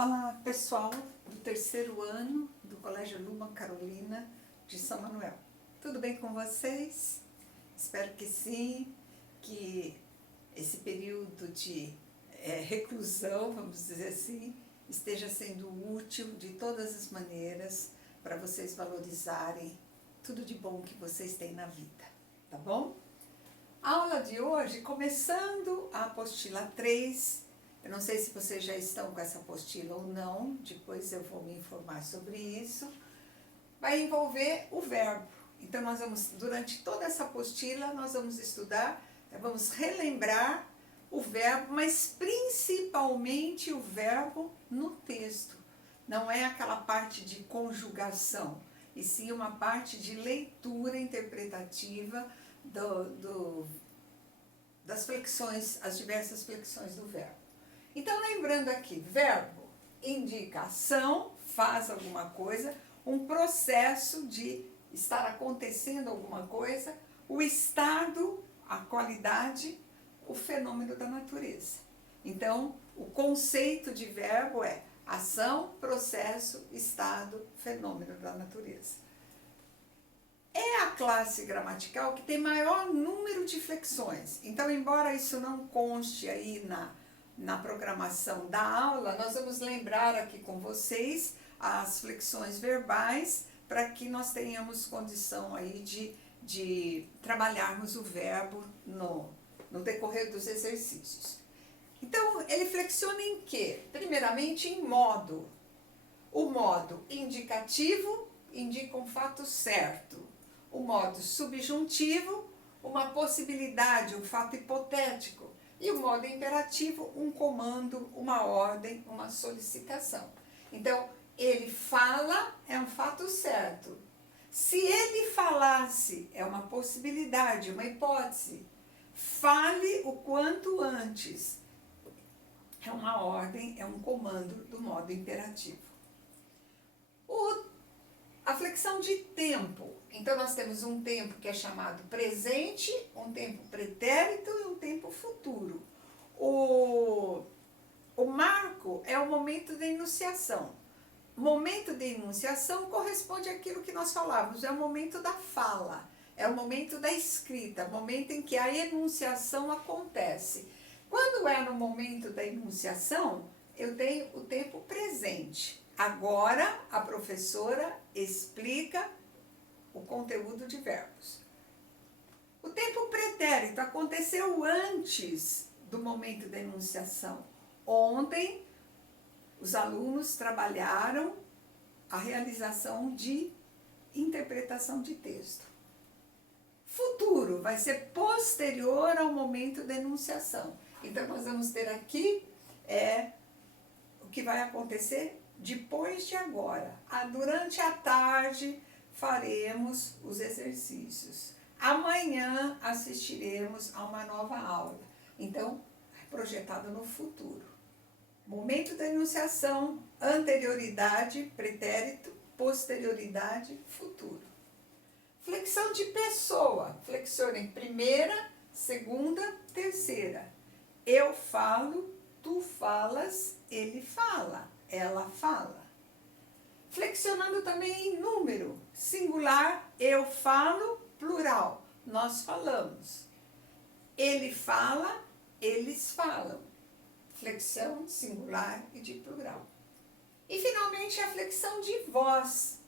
Olá, pessoal do terceiro ano do Colégio Luma Carolina de São Manuel. Tudo bem com vocês? Espero que sim, que esse período de reclusão, vamos dizer assim, esteja sendo útil de todas as maneiras para vocês valorizarem tudo de bom que vocês têm na vida, tá bom? A aula de hoje, começando a apostila 3, eu não sei se vocês já estão com essa apostila ou não, depois eu vou me informar sobre isso, vai envolver o verbo. Então nós vamos, durante toda essa apostila, nós vamos estudar, vamos relembrar o verbo, mas principalmente o verbo no texto. Não é aquela parte de conjugação, e sim uma parte de leitura interpretativa das flexões, as diversas flexões do verbo. Então, lembrando aqui, verbo indica ação, faz alguma coisa, um processo de estar acontecendo alguma coisa, o estado, a qualidade, o fenômeno da natureza. Então, o conceito de verbo é ação, processo, estado, fenômeno da natureza. É a classe gramatical que tem maior número de flexões. Então, embora isso não conste aí na programação da aula, nós vamos lembrar aqui com vocês as flexões verbais para que nós tenhamos condição aí de trabalharmos o verbo no decorrer dos exercícios. Então, ele flexiona em quê? Primeiramente, em modo. O modo indicativo indica um fato certo. O modo subjuntivo, uma possibilidade, um fato hipotético. E o modo imperativo, um comando, uma ordem, uma solicitação. Então, ele fala, é um fato certo. Se ele falasse, é uma possibilidade, uma hipótese. Fale o quanto antes. É uma ordem, é um comando do modo imperativo. A flexão de tempo. Então, nós temos um tempo que é chamado presente, um tempo pretérito e um tempo futuro. O marco é o momento da enunciação. O momento de enunciação corresponde àquilo que nós falávamos, é o momento da fala, é o momento da escrita, o momento em que a enunciação acontece. Quando é no momento da enunciação, eu tenho o tempo presente. Agora, a professora explica o conteúdo de verbos. O tempo pretérito aconteceu antes do momento da enunciação. Ontem, os alunos trabalharam a realização de interpretação de texto. Futuro vai ser posterior ao momento da enunciação. Então, nós vamos ter aqui o que vai acontecer depois de agora. Durante a tarde faremos os exercícios. Amanhã assistiremos a uma nova aula. Então, projetado no futuro. Momento da enunciação, anterioridade, pretérito, posterioridade, futuro. Flexão de pessoa. Flexiona em primeira, segunda, terceira. Eu falo, tu falas, ele fala, ela fala. Flexionando também em número, singular, eu falo, plural, nós falamos. Ele fala, eles falam. Flexão singular e de plural. E finalmente a flexão de voz.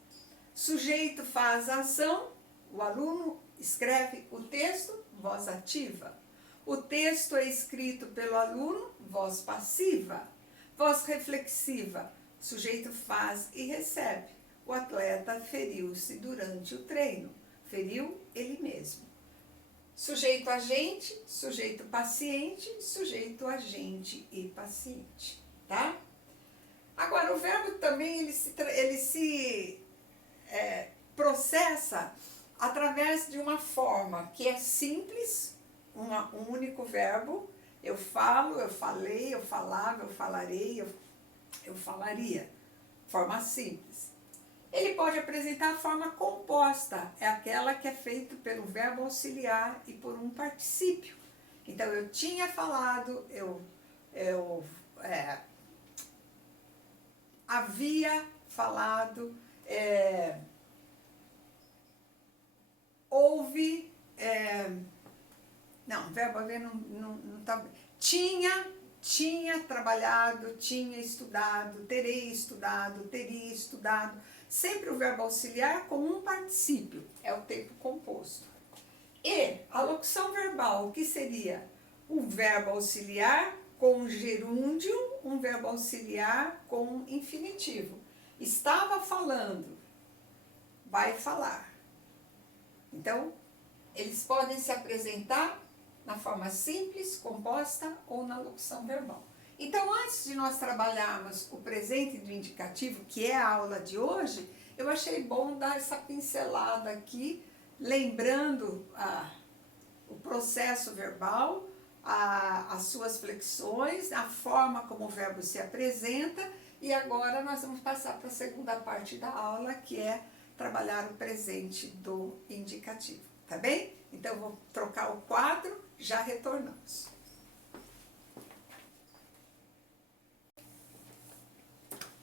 Sujeito faz a ação, o aluno escreve o texto, voz ativa. O texto é escrito pelo aluno, voz passiva. Voz reflexiva, sujeito faz e recebe. O atleta feriu-se durante o treino. Feriu ele mesmo. Sujeito agente, sujeito paciente, sujeito agente e paciente, tá? Agora, o verbo também ele se processa através de uma forma que é simples, um único verbo. Eu falo, eu falei, eu falava, eu falarei, eu falaria. Forma simples. Ele pode apresentar a forma composta, é aquela que é feita pelo verbo auxiliar e por um particípio. Então, eu tinha falado, havia falado, houve, não, verbo haver não tá, tinha trabalhado, tinha estudado, terei estudado, teria estudado, sempre o verbo auxiliar com um particípio, é o tempo composto. E a locução verbal, o que seria? Um verbo auxiliar com gerúndio, um verbo auxiliar com infinitivo. Estava falando, vai falar. Então, eles podem se apresentar na forma simples, composta ou na locução verbal. Então, antes de nós trabalharmos o presente do indicativo, que é a aula de hoje, eu achei bom dar essa pincelada aqui, lembrando o processo verbal, as suas flexões, a forma como o verbo se apresenta, e agora nós vamos passar para a segunda parte da aula, que é trabalhar o presente do indicativo, tá bem? Então, vou trocar o quadro, já retornamos.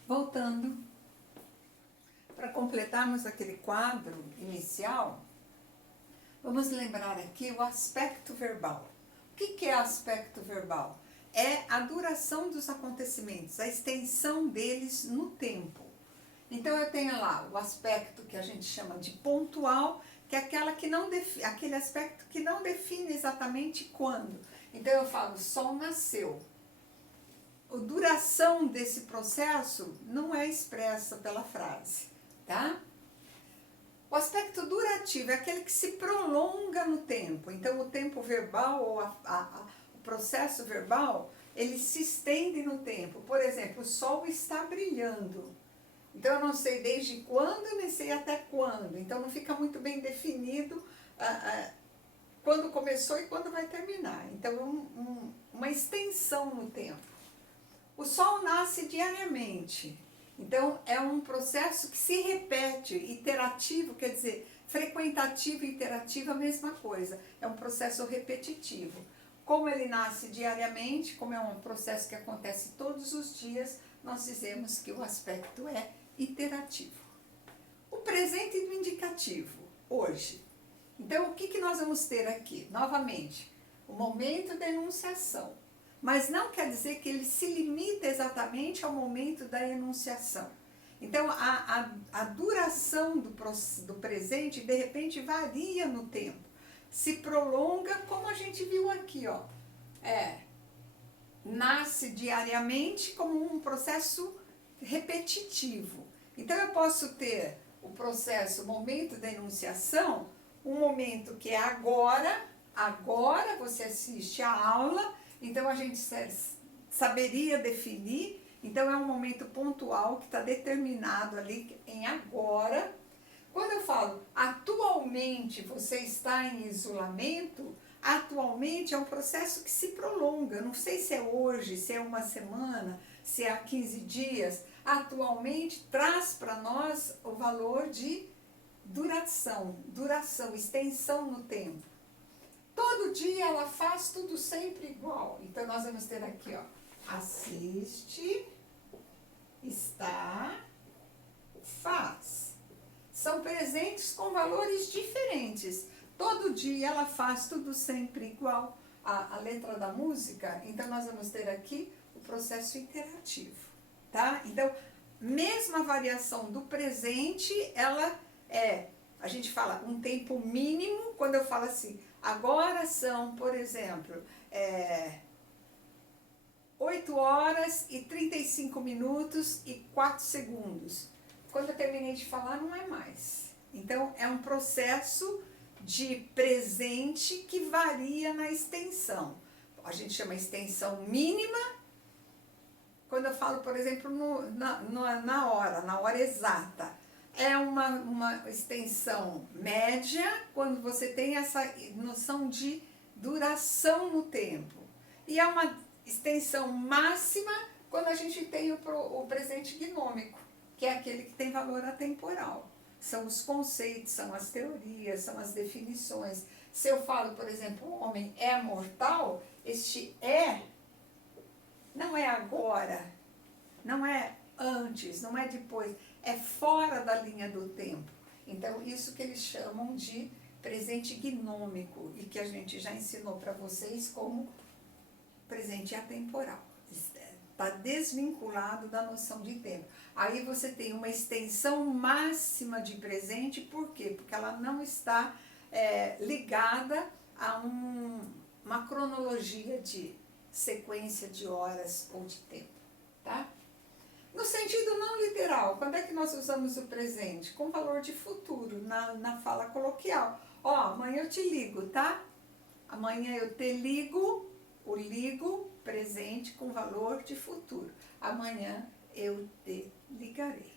Voltando, para completarmos aquele quadro inicial, vamos lembrar aqui o aspecto verbal. O que é aspecto verbal? É a duração dos acontecimentos, a extensão deles no tempo. Então, eu tenho lá o aspecto que a gente chama de pontual, que é aquele aspecto que não define exatamente quando. Então, eu falo, o sol nasceu. A duração desse processo não é expressa pela frase, tá? O aspecto durativo é aquele que se prolonga no tempo. Então, o tempo verbal ou o processo verbal, ele se estende no tempo. Por exemplo, o sol está brilhando. Então, eu não sei desde quando, nem sei até quando. Então, não fica muito bem definido quando começou e quando vai terminar. Então, uma extensão no tempo. O sol nasce diariamente. Então, é um processo que se repete, iterativo, quer dizer, frequentativo e iterativo, a mesma coisa. É um processo repetitivo. Como ele nasce diariamente, como é um processo que acontece todos os dias, nós dizemos que o aspecto é iterativo. O presente do indicativo, hoje. Então, o que nós vamos ter aqui? Novamente, o momento da enunciação. Mas não quer dizer que ele se limita exatamente ao momento da enunciação. Então, a duração do presente, de repente, varia no tempo. Se prolonga, como a gente viu aqui, ó. Nasce diariamente como um processo repetitivo. Então, eu posso ter o processo, o momento da enunciação, um momento que é agora você assiste a aula, então a gente saberia definir, então é um momento pontual que está determinado ali em agora. Quando eu falo atualmente você está em isolamento, atualmente é um processo que se prolonga, não sei se é hoje, se é uma semana, se é há 15 dias, atualmente traz para nós o valor de duração, extensão no tempo. Todo dia ela faz tudo sempre igual. Então, nós vamos ter aqui, ó, assiste, está, faz. São presentes com valores diferentes. Todo dia ela faz tudo sempre igual. A letra da música, então nós vamos ter aqui o processo iterativo, tá? Então, mesma variação do presente, ela a gente fala um tempo mínimo, quando eu falo assim, agora são, por exemplo, 8 horas e 35 minutos e 4 segundos. Quando eu terminei de falar, não é mais. Então, é um processo de presente que varia na extensão. A gente chama extensão mínima, quando eu falo, por exemplo, na hora exata. É uma extensão média, quando você tem essa noção de duração no tempo. E é uma extensão máxima quando a gente tem o presente gnômico, que é aquele que tem valor atemporal. São os conceitos, são as teorias, são as definições. Se eu falo, por exemplo, o homem é mortal, este não é agora, não é antes, não é depois, é fora da linha do tempo. Então, isso que eles chamam de presente gnômico e que a gente já ensinou para vocês como presente atemporal. Está desvinculado da noção de tempo. Aí você tem uma extensão máxima de presente, por quê? Porque ela não está ligada a uma cronologia de sequência de horas ou de tempo, tá? No sentido não literal, quando é que nós usamos o presente? Com valor de futuro, na fala coloquial. Ó, amanhã eu te ligo, tá? Amanhã eu te ligo, o ligo, presente com valor de futuro. Amanhã eu te ligarei,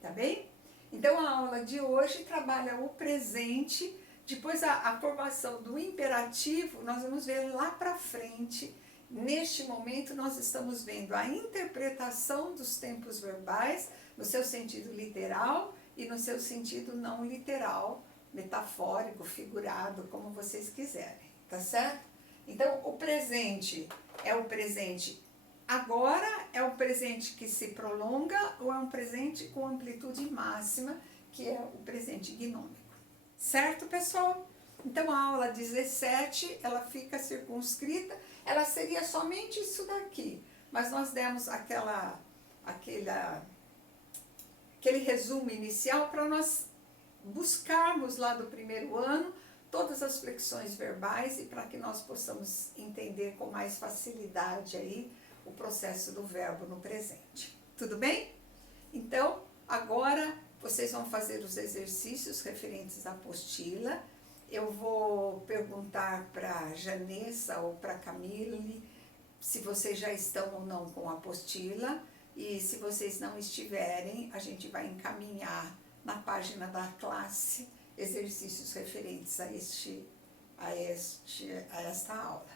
tá bem? Então a aula de hoje trabalha o presente, depois a formação do imperativo, nós vamos ver lá para frente. Neste momento nós estamos vendo a interpretação dos tempos verbais no seu sentido literal e no seu sentido não literal, metafórico, figurado, como vocês quiserem, tá certo? Então o presente é o presente agora, é o presente que se prolonga ou é um presente com amplitude máxima, que é o presente gnômico. Certo, pessoal? Então a aula 17, ela fica circunscrita, ela seria somente isso daqui, mas nós demos aquele resumo inicial para nós buscarmos lá do primeiro ano todas as flexões verbais e para que nós possamos entender com mais facilidade aí o processo do verbo no presente. Tudo bem? Então, agora vocês vão fazer os exercícios referentes à apostila. Eu vou perguntar para Janessa ou para Camille se vocês já estão ou não com a apostila, e se vocês não estiverem, a gente vai encaminhar na página da classe exercícios referentes a esta aula.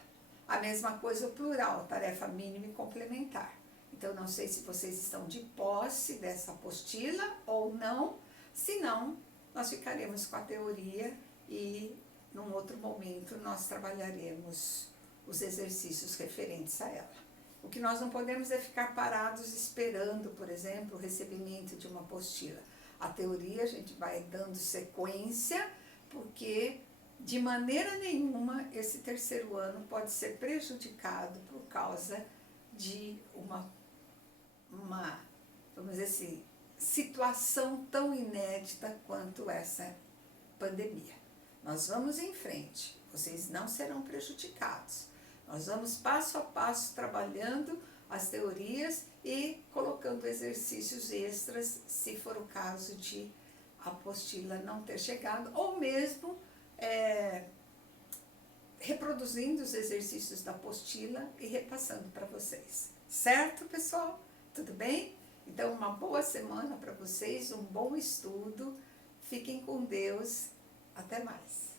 A mesma coisa o plural, tarefa mínima e complementar. Então, não sei se vocês estão de posse dessa apostila ou não. Se não, nós ficaremos com a teoria e, num outro momento, nós trabalharemos os exercícios referentes a ela. O que nós não podemos é ficar parados esperando, por exemplo, o recebimento de uma apostila. A teoria a gente vai dando sequência, porque de maneira nenhuma esse terceiro ano pode ser prejudicado por causa de uma vamos dizer assim, situação tão inédita quanto essa pandemia. Nós vamos em frente, vocês não serão prejudicados. Nós vamos passo a passo trabalhando as teorias e colocando exercícios extras, se for o caso de a apostila não ter chegado, ou mesmo reproduzindo os exercícios da apostila e repassando para vocês. Certo, pessoal? Tudo bem? Então, uma boa semana para vocês, um bom estudo. Fiquem com Deus. Até mais.